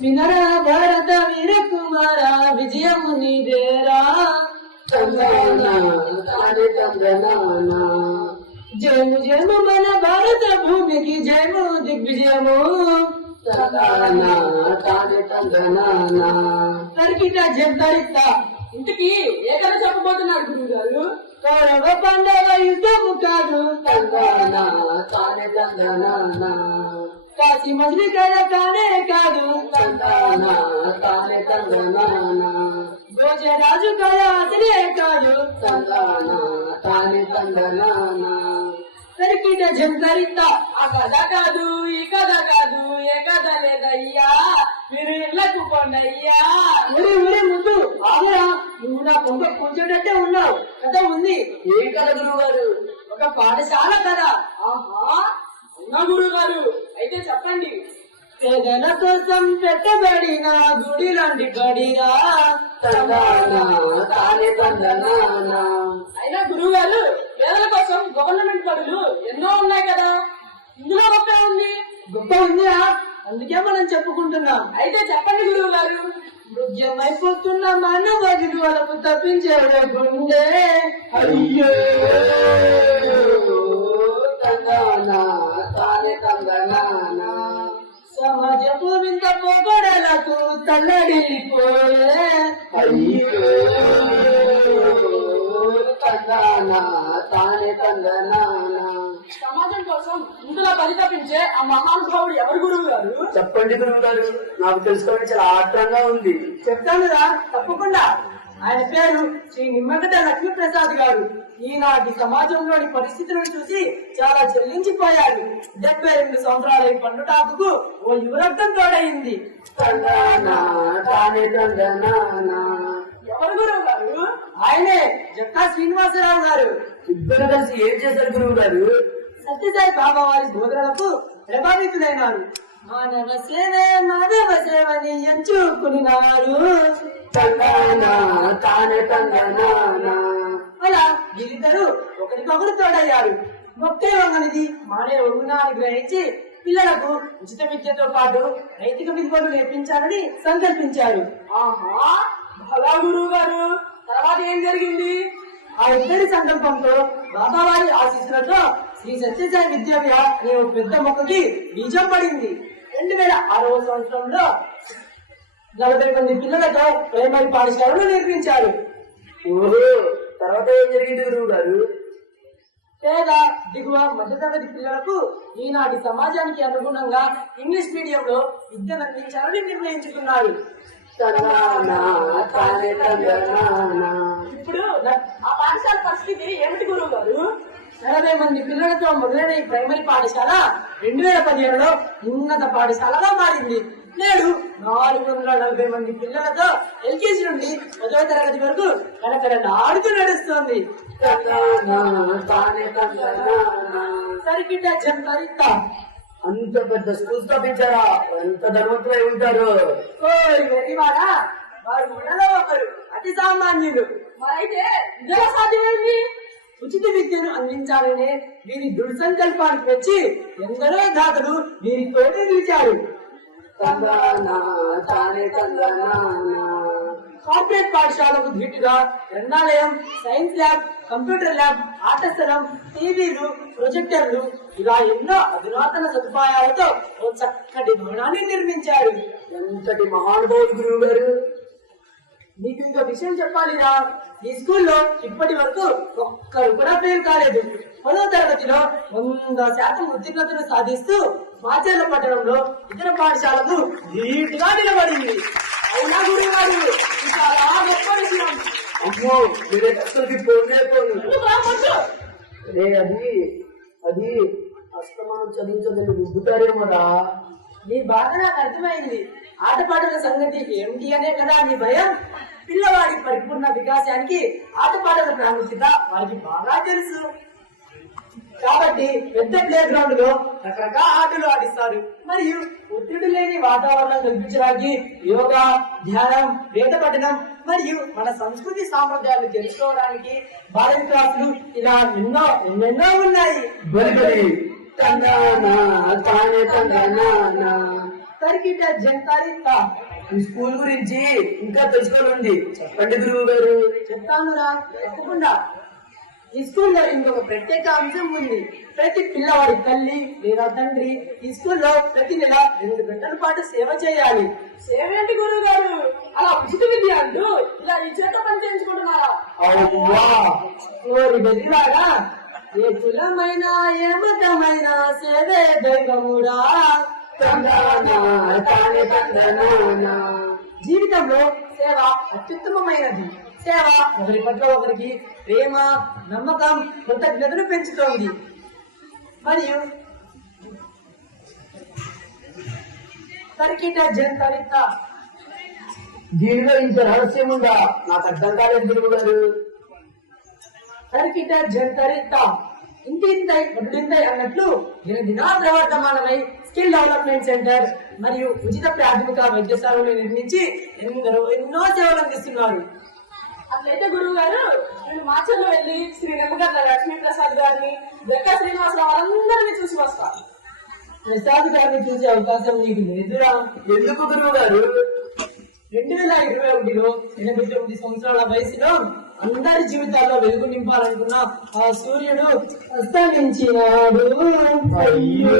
వినరా భారత వీర కుమార విజయము నీదేరా. జయము జయము మన భారత భూమికి జయము దిగ్విజయము. తరికిట జంతరిత. ఇంటికి ఏ కథ చెప్పబోతున్నారు గురువు గారు? కౌరవ పాండవ యుద్ధము కాదు, కాశీ మజిలీ కథ కానే కాదు, భోజరాజు కథ అసలే కాదు. తరికిట జంతరిత. ఆ కథ కాదు, ఈ కథ కాదు, ఏ కథ లేదయ్యా, మీరు ఇళ్లకు కొండయ్యా. ఊరి ఊరి ముందు ఆగరా, నువ్వు నా కొంగ కొంచెటట్టే ఉన్నావు. కథ ఉంది. ఏం కథ గురువు గారు? ఒక పాఠశాల కథ. ఆహా, అవునా గురువు గారు? అయితే చెప్పండి. పేదల కోసం పెట్టబడిన గుడి లాంటి బడిరా. అయినా గురువు గారు, పేదల కోసం గవర్నమెంట్ బడులు ఎన్నో ఉన్నాయి కదా, ఇందులో గొప్ప ఉంది. గొప్ప ఉందిరా, అందుకే మనం చెప్పుకుంటున్నాం. అయితే చెప్పండి గురువు గారు. నృత్యమైపోతున్న మానవ విలువలకు తప్పించే గుండె. అయ్యో సమాజపు వింత పోగడలకు తల్లడిపోయే. సమాజం కోసం ఇందులో పరితపించే ఆ మహానుభావుడు ఎవరు గురువు గారు? చెప్పండి గురువు గారు, నాకు తెలుసుకోవడం చాలా ఆత్రంగా ఉంది. చెప్తానురా, తప్పకుండా. ఆయన పేరు శ్రీ నిమ్మగడ్డ లక్ష్మీప్రసాద్ గారు. ఈనాటి సమాజంలోని పరిస్థితులను చూసి చాలా చెల్లించిపోయారు. 72 సంవత్సరాల ఈ పండుటాకు ఓ యువరక్తం తోడయింది. ఎవరు గురువు గారు? ఆయనే జక్కా శ్రీనివాసరావు గారు. ఇద్దరు కలిసి ఏం చేశారు గురువు గారు? సత్యసాయి బాబా వారి బోధనలకు ప్రభావితులైనారు. మానవ సేవే మాధవ సేవని ఎంచుకున్నారు. అలా వీరిద్దరూ ఒకరికొకరు తోడయ్యారు. మొక్కే వంగనిది మానే వంగునా అని గ్రహించి పిల్లలకు ఉచిత విద్యతో పాటు నైతిక విలువలు నేర్పించాలని సంకల్పించారు. ఆహా, భలా గురువు గారు, తర్వాత ఏం జరిగింది? ఆ ఇద్దరి సంకల్పంతో బాబావారి ఆశీస్సులతో శ్రీ సత్యసాయి విద్యాలయ అనే ఒక పెద్ద మొక్కకి బీజం పడింది. 2006వ సంవత్సరంలో 40 మంది పిల్లలతో ప్రైమరీ పాఠశాలను నిర్మించారు. ఓహో, తర్వాత ఏం జరిగింది గురువు గారు? పేద దిగువ మధ్యతరగతి పిల్లలకు ఈనాటి సమాజానికి అనుగుణంగా ఇంగ్లీష్ మీడియంలో విద్యను అందించాలని నిర్ణయించుకున్నారు. ఇప్పుడు ఆ పాఠశాల పరిస్థితి ఏమిటి గురువు గారు? 40 మంది పిల్లలతో మొదలైన ఈ ప్రైమరీ పాఠశాల 2015లో ఉన్నత పాఠశాలగా మారింది. నేడు 440 మంది పిల్లలతో ఎల్కేజీ నుండి 10వ తరగతి వరకు కడకడలాడుతూ నడుస్తోంది. సరికిట జంతరిత. అంత పెద్ద స్కూల్ స్థాపించారా? ఎంత ధనవంతులై ఉంటారు. వెరివారా, వారు మనలో ఒకరు, అతి సామాన్యులు. మరైతే ఇదే సాధ్యమైంది. ఉచిత విద్యను అందించాలనే వీరి దృఢ సంకల్పానికి వచ్చి ఎందరో దాతలు వీరి తోటి నిలిచారు. కార్పొరేట్ పాఠశాలకు ధీటుగా గ్రంథాలయం, సైన్స్ ల్యాబ్, కంప్యూటర్ ల్యాబ్, ఆట స్థలం, టీవీలు, ప్రొజెక్టర్లు ఇలా ఎన్నో అధునాతన సదుపాయాలతో ఓ చక్కటి భవనాన్ని నిర్మించారు. ఎంతటి మహానుభావుడు గురువు గారు. నీకు ఇంకో విషయం చెప్పాలిరా, ఈ స్కూల్లో ఇప్పటి వరకు ఒక్కరు కూడా ఫెయిల్ కాలేదు. 10వ తరగతిలో 100% ఉత్తీర్ణతను సాధిస్తూ మాచేర్ల పట్టణంలో ఇతర పాఠశాలకు ధీటుగా నిలబడింది. అయినా గురువు గారు, చాలా గొప్ప విషయం. అమ్మో, మీరే అసలుకి పోనే పోను. ఎందుకు రావచ్చు? అది అస్తమానం చదివించదని రుబ్బుతారేమోరా. నీ బాధ నాకు అర్థమైంది. ఆటపాటల సంగతి ఏమిటి అనే కదా నీ భయం. పిల్లవాడి పరిపూర్ణ వికాసానికి ఆటపాటల ప్రాముఖ్యత వారికి బాగా తెలుసు. కాబట్టి పెద్ద ప్లే గ్రౌండ్ లో రకరకాల ఆటలు ఆడిస్తారు. మరియు ఒత్తిడి లేని వాతావరణం కల్పించడానికి యోగా, ధ్యానం, వేద పఠనం మరియు మన సంస్కృతి సాంప్రదాయాలు తెలుసుకోవడానికి బాల క్లాసులు ఇలా ఎన్నెన్నో ఉన్నాయి. సర్కిట జంతారిత. ఈ స్కూల్ గురించి ఇంకా తెలుసుకోవాలండి, చెప్పండి గురువు గారు. చెప్తానురా, తప్పకుండా. ఈ స్కూల్లో ఇంకొక ప్రత్యేక అంశం ఉంది. ప్రతి పిల్లవాడి తల్లి లేదా తండ్రి ఈ స్కూల్లో ప్రతి నెల 2 గంటల పాటు సేవ చేయాలి. సేవేంటి గురువు గారు, అలా ఉచిత విద్య అంటూ ఇలా ఈ చేత పని చేయించుకుంటున్నారా? అవ్వా, ఓరి బెదిరాడా, ఏ కులమైన ఏ మతమైన సేవే దైవముడా. జీవితంలో సేవ అత్యుత్తమమైనది. సేవ ఒకరి పట్ల ఒకరికి ప్రేమ, నమ్మకం, కృతజ్ఞతను పెంచుతోంది. మరియు సర్కిట జంతరిత. దీనిలో ఇంత రహస్యం ఉందా? నాకు అర్థం కాలేదు గురువు గారు. సర్కిట జంతరిత. ఇంటింతై ఒడ్డింతై అన్నట్లు దినదినా ప్రవర్తమానమై స్కిల్ డెవలప్మెంట్ సెంటర్ మరియు ఉచిత ప్రాథమిక వైద్యశాలను నిర్మించి ఎన్నో సేవలు అందిస్తున్నారు. అట్లయితే గురువు గారు, నేను మాచల్లో వెళ్ళి శ్రీ నెమ్మగడ్డ లక్ష్మీ ప్రసాద్ గారిని, దక్క శ్రీనివాసరావు వాళ్ళందరినీ చూసి వస్తా. ప్రసాద్ గారిని చూసే అవకాశం నీకు లేదురా. ఎందుకు గురువు గారు? 2021లో 89 సంవత్సరాల వయసులో అందరి జీవితాల్లో వెలుగు నింపాలనుకున్న ఆ సూర్యుడు అస్తమించినాడు. అయ్యో.